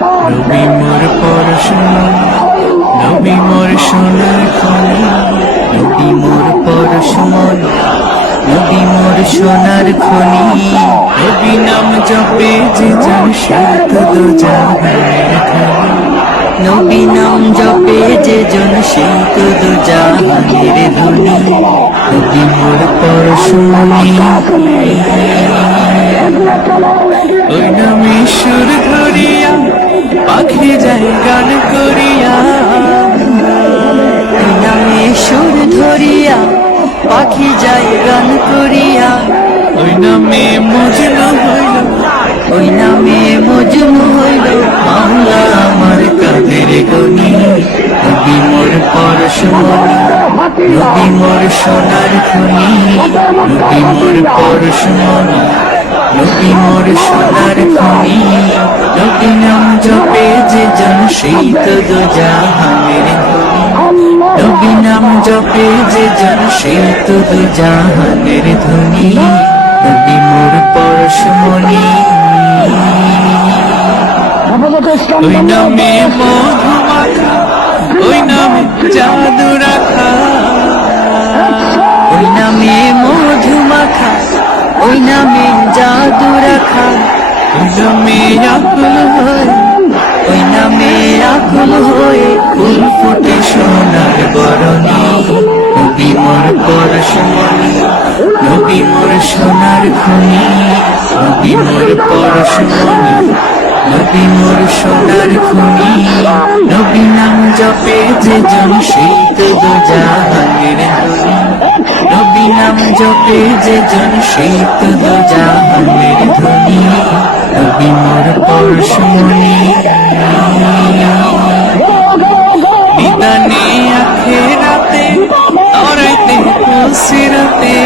নবী মোর পরশমণি, নবী মোর সোনার খনি, নবী মোর পরশমণি, নবী মোর সোনার খনি। নবী নাম জপে যে জন সে তো দোজাহানের ধনী, নবী নাম জপে যে জন সে তো দোজাহানের ধনী। নবী মোর পরশমণি, ওই নামে সুর ধরিয়া পাখি যায় গান করিয়া, ওই নামে সুর ধরিয়া পাখি যায় গান করিয়া। ওই নামে মজনু হইল, ওই নামে মজনু হইল মাওলা আমার কাদের গনি। নবী মোর পরশমণি, নবী মোর সোনার খনি, নবী মোর পরশমণি, নবী মোর সোনার খনি। নবী নাম জপে যে জন সেই তো দোজাহানের ধনী, নবী নাম জপে যে জন সেই তো দোজাহানের ধনী। নবী মোর পরশমণি, ওই নামে মধু মাখা, ওই নামে জাদু রাখা, ওই নামে মধু মাখা, ওই নামে জাদু রাখা। ওই নামে আকুল হয়ে, ওই নামে আকুল হয়ে ফুল ফুটে সোনার বরণী। নবী মোর পরশমণি, নবী মোর সোনার খনি, নবী মোর পরশমণি, নবী মোর সোনার খনি। নবী নাম জপে যে জন সেই তো দোজাহানের ধনী, নবী নাম জপে যে জন সেই তো দোজাহানের ধনী। নবী মোর পরশমণি, নিদানে আখেরাতে তরাইতে কুসিরতে।